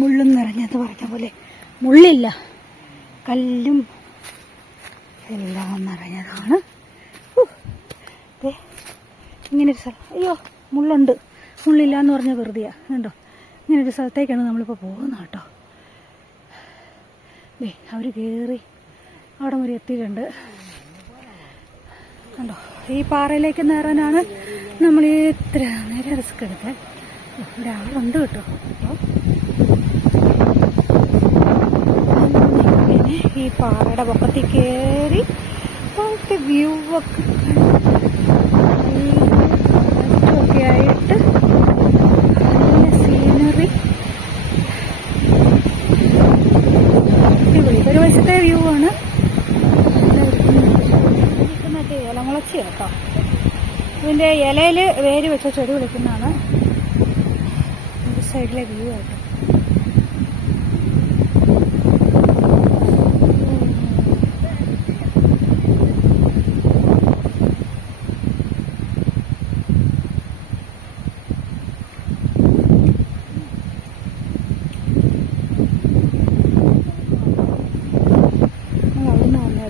മുള്ളും നിറഞ്ഞത് പറഞ്ഞ പോലെ മുള്ളില്ല, കല്ലും എല്ലാം നിറഞ്ഞതാണ്. ഇങ്ങനൊരു സ്ഥലം, അയ്യോ മുള്ളുണ്ട്, മുള്ളില്ല എന്ന് പറഞ്ഞാൽ വെറുതെയാ. കണ്ടോ, ഇങ്ങനൊരു സ്ഥലത്തേക്കാണ് നമ്മളിപ്പോൾ പോകുന്നത് കേട്ടോ. അവർ കയറി അവിടെ വരെ എത്തിയിട്ടുണ്ട്. കണ്ടോ, ഈ പാറയിലേക്ക് നേറാനാണ് നമ്മൾ ഇത്ര നേരം റിസ്ക് എടുക്കാൻ. ഒരാളുണ്ട് കേട്ടോ. അപ്പോൾ പിന്നെ ഈ പാറയുടെ പൊക്കത്തിൽ കയറി ഒക്കെ വ്യൂ ഒക്കെ ആയിട്ട് നല്ല സീനറി. ഒരു വശത്തെ വ്യൂ ആണ്. മറ്റേ ഇലമുളച്ചി കേട്ടോ, ഇതിൻ്റെ ഇലയിൽ വേര് വെച്ച ചെടി വിളിക്കുന്നതാണ്. ഒരു സൈഡിലെ വ്യൂ ആട്ടോ.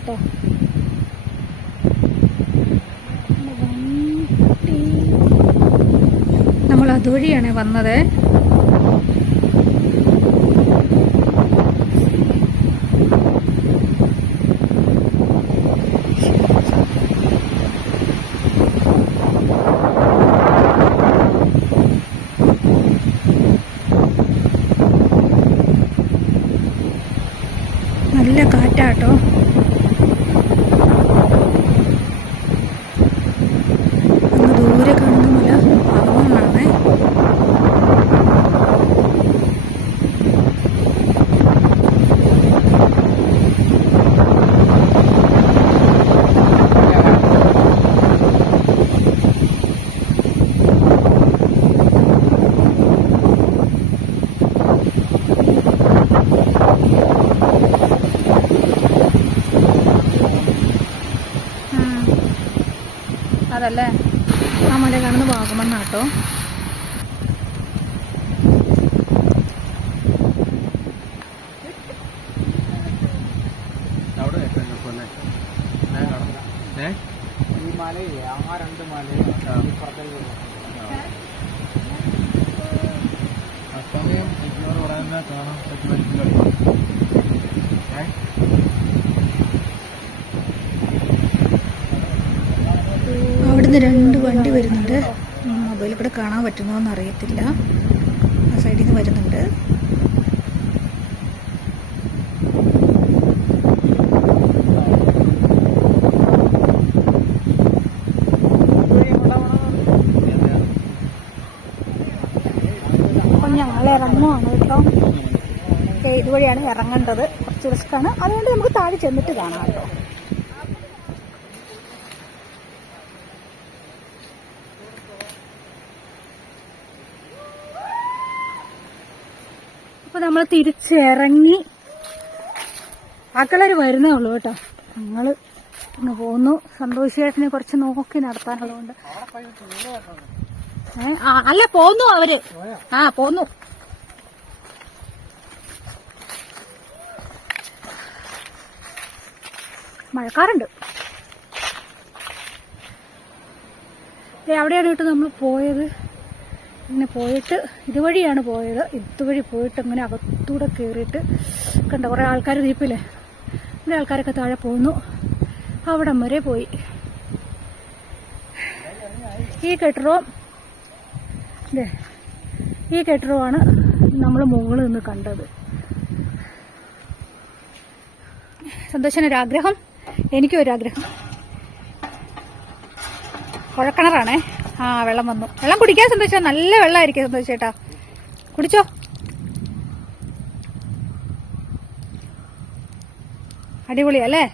കേട്ടോ നമ്മൾ അതുവഴിയാണ് വന്നത്. നല്ല കാറ്റാട്ടോ. അങ്ങ് ദൂരെ കാണുന്ന മല വാഗമണ്ണാണ്. അതല്ലേ ആ മല കാണുന്ന വാഗമണ്ണാട്ടോ. ഈ മലയില്ലേ, ആ രണ്ട് മലയും അസമയം എന്നോട് പറയുന്ന കാണാൻ പറ്റുന്ന അവിടുന്ന് 2 വണ്ടി വരുന്നുണ്ട്. മൊബൈലിൽ കൂടെ കാണാൻ പറ്റുന്നോന്ന് അറിയത്തില്ല. ആ സൈഡിൽ നിന്ന് വരുന്നുണ്ട്. അപ്പം ഞങ്ങൾ ഇറങ്ങുവാണ് കേട്ടോ. ഇതുവഴിയാണ് ഇറങ്ങേണ്ടത്. കുറച്ച് റിസ്ക്കാണ്, അതുകൊണ്ട് നമുക്ക് താഴെ ചെന്നിട്ട് കാണാം കേട്ടോ. അപ്പോൾ നമ്മൾ തിരിച്ചിറങ്ങി. ബാക്കിയുള്ളവർ വരുന്നേ ഉള്ളൂ കേട്ടോ. ഞങ്ങൾ ഇന്ന് പോകുന്നു. സന്തോഷേട്ടനെ കുറച്ച് നോക്കി നടത്താനുള്ളതുകൊണ്ട്. അല്ല, പോന്നു അവര്. പോന്നു. മഴക്കാറുണ്ട്. അവിടെയാണ് കേട്ടോ നമ്മൾ പോയത്. ഇങ്ങനെ പോയിട്ട് ഇതുവഴിയാണ് പോയത്. ഇതുവഴി പോയിട്ട് ഇങ്ങനെ അകത്തൂടെ കയറിയിട്ട് കണ്ട കുറേ ആൾക്കാർ ഇരിപ്പില്ലേ, കുറേ ആൾക്കാരൊക്കെ താഴെ പോകുന്നു. അവിടം വരെ പോയി. ഈ കെട്ടിടമാണ് നമ്മൾ മുകളിൽ നിന്ന് കണ്ടത്. സന്തോഷനൊരാഗ്രഹം, എനിക്കും ഒരാഗ്രഹം. കുഴക്കിണറാണേ. വെള്ളം വന്നു. വെള്ളം കുടിക്കാൻ സന്തോഷം. നല്ല വെള്ളമായിരിക്കും സന്തോഷേട്ടാ, കുടിച്ചോ. അടിപൊളിയല്ലേ?